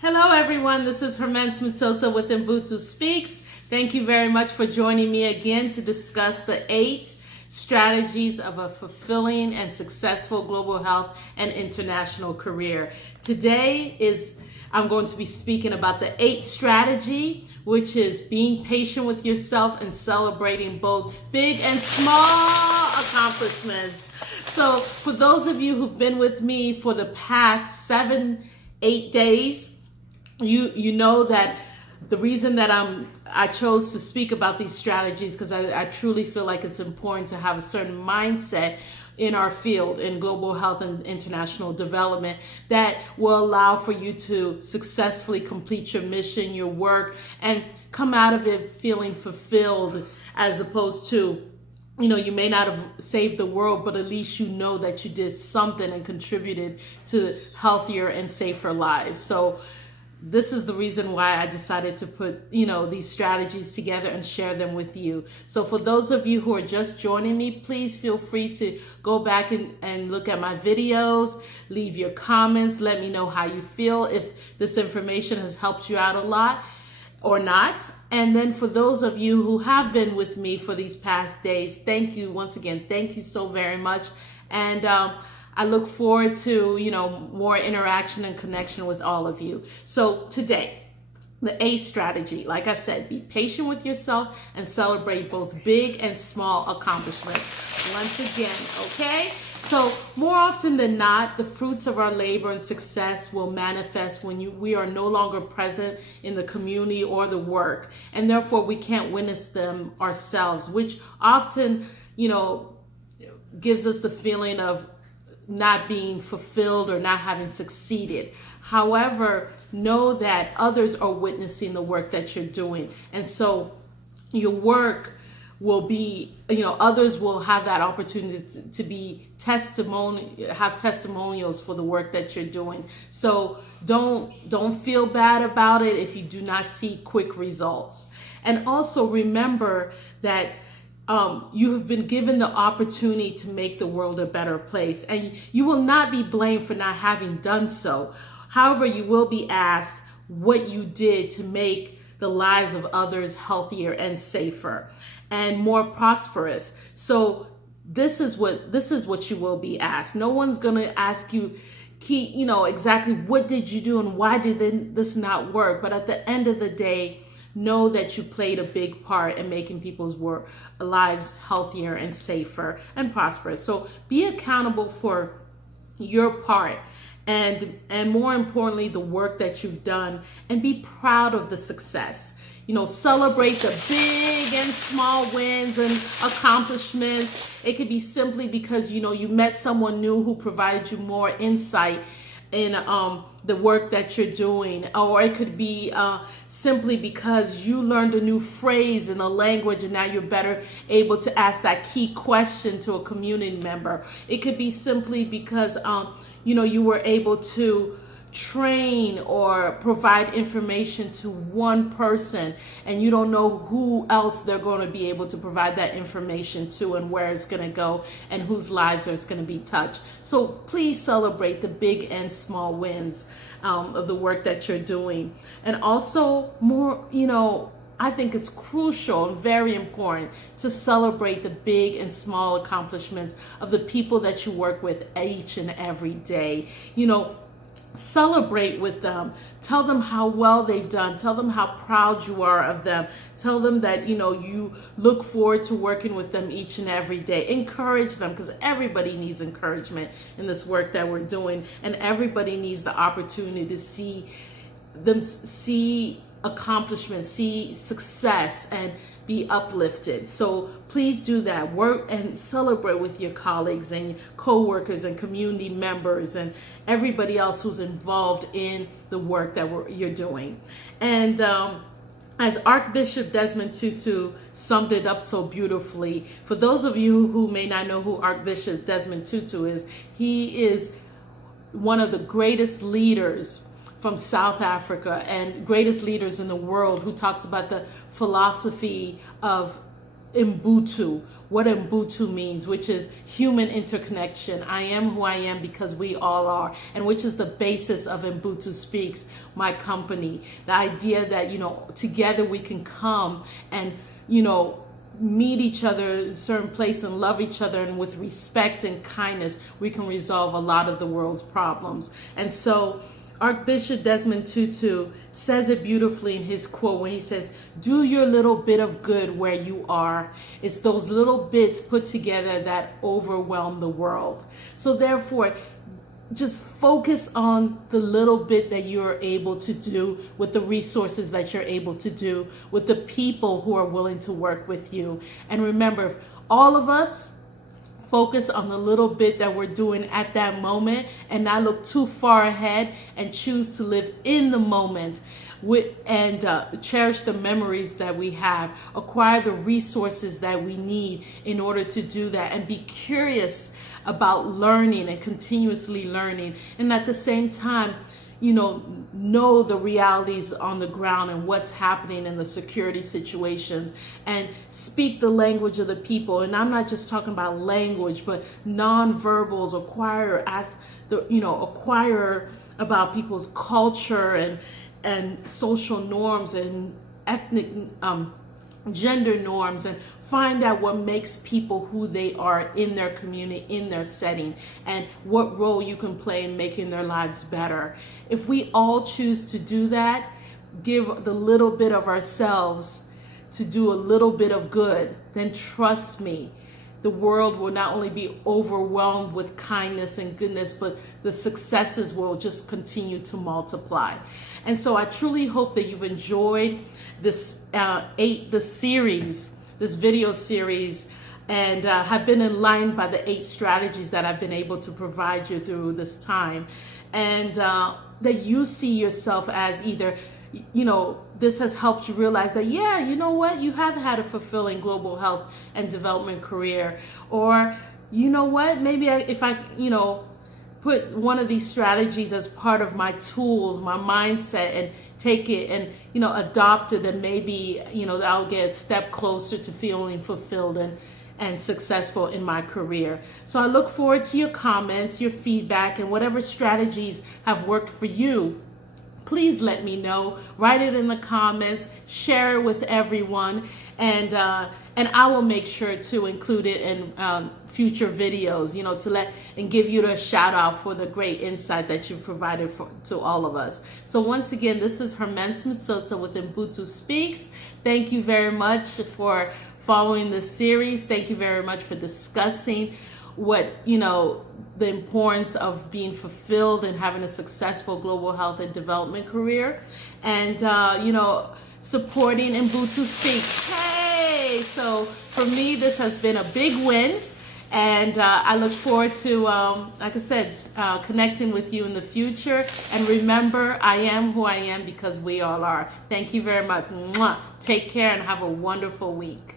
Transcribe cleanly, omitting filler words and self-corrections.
Hello everyone, this is Herman Smith-Sosa with uBuntuSpeaks. Thank you very much for joining me again to discuss the 8 strategies of a fulfilling and successful global health and international career. I'm going to be speaking about the 8th strategy, which is being patient with yourself and celebrating both big and small accomplishments. So for those of you who've been with me for the past 7-8 days, you know that the reason that I chose to speak about these strategies because I truly feel like it's important to have a certain mindset in our field in global health and international development that will allow for you to successfully complete your mission, your work, and come out of it feeling fulfilled, as opposed to, you may not have saved the world, but at least you know that you did something and contributed to healthier and safer lives. So this is the reason why I decided to put, these strategies together and share them with you. So for those of you who are just joining me, please feel free to go back and look at my videos, leave your comments, let me know how you feel, if this information has helped you out a lot or not. And then for those of you who have been with me for these past days, thank you once again. Thank you so very much. And I look forward to, more interaction and connection with all of you. So today, the 8th strategy, like I said, be patient with yourself and celebrate both big and small accomplishments. Once again, okay? So more often than not, the fruits of our labor and success will manifest when we are no longer present in the community or the work, and therefore we can't witness them ourselves, which often, gives us the feeling of not being fulfilled or not having succeeded. However, know that others are witnessing the work that you're doing. And so your work will be, others will have that opportunity to be have testimonials for the work that you're doing. So don't feel bad about it if you do not see quick results. And also remember that you have been given the opportunity to make the world a better place, and you will not be blamed for not having done so. However, you will be asked what you did to make the lives of others healthier and safer and more prosperous. So this is what you will be asked. No one's going to ask you exactly what did you do and why did this not work. But at the end of the day, know that you played a big part in making people's lives healthier and safer and prosperous. So be accountable for your part and more importantly, the work that you've done, and be proud of the success. Celebrate the big and small wins and accomplishments. It could be simply because, you met someone new who provided you more insight in the work that you're doing, or it could be simply because you learned a new phrase in a language and now you're better able to ask that key question to a community member. It could be simply because you were able to train or provide information to one person and you don't know who else they're going to be able to provide that information to and where it's going to go and whose lives it's going to be touched. So please celebrate the big and small wins of the work that you're doing. And also I think it's crucial and very important to celebrate the big and small accomplishments of the people that you work with each and every day. Celebrate with them. Tell them how well they've done. Tell them how proud you are of them. Tell them that, you look forward to working with them each and every day. Encourage them, because everybody needs encouragement in this work that we're doing. And everybody needs the opportunity to see accomplishments, see success, and be uplifted. So please do that. Work and celebrate with your colleagues and your co-workers and community members and everybody else who's involved in the work that you're doing. And as Archbishop Desmond Tutu summed it up so beautifully, for those of you who may not know who Archbishop Desmond Tutu is, he is one of the greatest leaders from South Africa and greatest leaders in the world who talks about the philosophy of Ubuntu, what Ubuntu means, which is human interconnection. I am who I am because we all are, and which is the basis of uBuntuSpeaks, my company. The idea that, together we can come and, meet each other in a certain place and love each other, and with respect and kindness, we can resolve a lot of the world's problems. And so Archbishop Desmond Tutu says it beautifully in his quote when he says, do your little bit of good where you are. It's those little bits put together that overwhelm the world. So therefore, just focus on the little bit that you're able to do with the resources that you're able to do, with the people who are willing to work with you. And remember, all of us focus on the little bit that we're doing at that moment and not look too far ahead, and choose to live in the moment and cherish the memories that we have, acquire the resources that we need in order to do that, and be curious about learning and continuously learning, and at the same time, know the realities on the ground and what's happening in the security situations, and speak the language of the people. And I'm not just talking about language, but non-verbals, acquire about people's culture and social norms and ethnic gender norms, and find out what makes people who they are in their community, in their setting, and what role you can play in making their lives better. If we all choose to do that, give the little bit of ourselves to do a little bit of good, then trust me, the world will not only be overwhelmed with kindness and goodness, but the successes will just continue to multiply. And so I truly hope that you've enjoyed this this video series, and have been enlightened by the 8 strategies that I've been able to provide you through this time. And that you see yourself as either, this has helped you realize that, yeah, you know what, you have had a fulfilling global health and development career. Or, you know what, maybe if I put one of these strategies as part of my tools, my mindset, and take it and, adopt it, and maybe, I'll get a step closer to feeling fulfilled and successful in my career. So I look forward to your comments, your feedback, and whatever strategies have worked for you. Please let me know. Write it in the comments, share it with everyone, and I will make sure to include it in future videos, and give you the shout out for the great insight that you've provided to all of us. So once again, this is Herman Smith-Sota with uBuntuSpeaks. Thank you very much for following this series. Thank you very much for discussing what, the importance of being fulfilled and having a successful global health and development career, and, supporting uBuntuSpeaks. Hey! So for me, this has been a big win, and I look forward to, like I said, connecting with you in the future. And remember, I am who I am because we all are. Thank you very much. Mwah. Take care and have a wonderful week.